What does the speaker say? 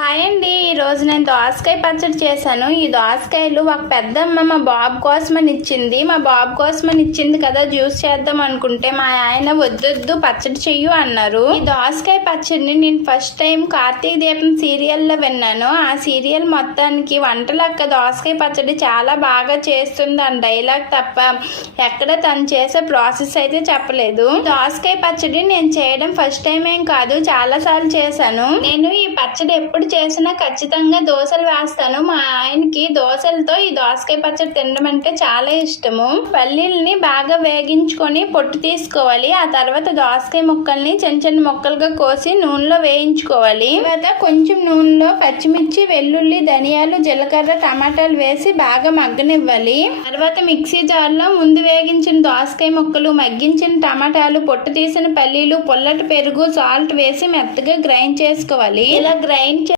Hi అండి. ఈరోజు నేను దోసకాయ పచ్చడి చేశాను. ఈ దోసకాయలు ఒక పెద్దమ్మ మా బాబు కోసమని ఇచ్చింది. మా బాబు కోసమని ఇచ్చింది కదా, జ్యూస్ చేద్దాం అనుకుంటే మా ఆయన వద్దొద్దు పచ్చడి చెయ్యు అన్నారు. ఈ దోసకాయ పచ్చడిని నేను ఫస్ట్ టైం కార్తీక దీపం సీరియల్లో విన్నాను. ఆ సీరియల్ మొత్తానికి వంటలక్క దోసకాయ పచ్చడి చాలా బాగా చేస్తుంది అని డైలాగ్ తప్ప ఎక్కడ తను చేసే ప్రాసెస్ అయితే చెప్పలేదు. దోసకాయ పచ్చడి నేను చేయడం ఫస్ట్ టైం ఏం కాదు, చాలా సార్లు చేశాను. నేను ఈ పచ్చడి ఎప్పుడు చేసినా ఖచ్చితంగా దోశలు వేస్తాను. మా ఆయనకి దోశలతో ఈ దోసకాయ పచ్చడి తినడం అంటే చాలా ఇష్టము. పల్లీల్ని బాగా వేగించుకొని పొట్టు తీసుకోవాలి. ఆ తర్వాత దోసకాయ ముక్కల్ని చిన్న చిన్న ముక్కలుగా కోసి నూనెలో వేయించుకోవాలి. తర్వాత కొంచెం నూనెలో పచ్చిమిర్చి, వెల్లుల్లి, ధనియాలు, జీలకర్ర, టమాటాలు వేసి బాగా మగ్గనివ్వాలి. తర్వాత మిక్సీ జార్లో ముందు వేగించిన దోసకాయ ముక్కలు, మగ్గించిన టమాటాలు, పొట్టు తీసిన పల్లీలు, పుల్లటి పెరుగు, సాల్ట్ వేసి మెత్తగా గ్రైండ్ చేసుకోవాలి. ఇలా గ్రైండ్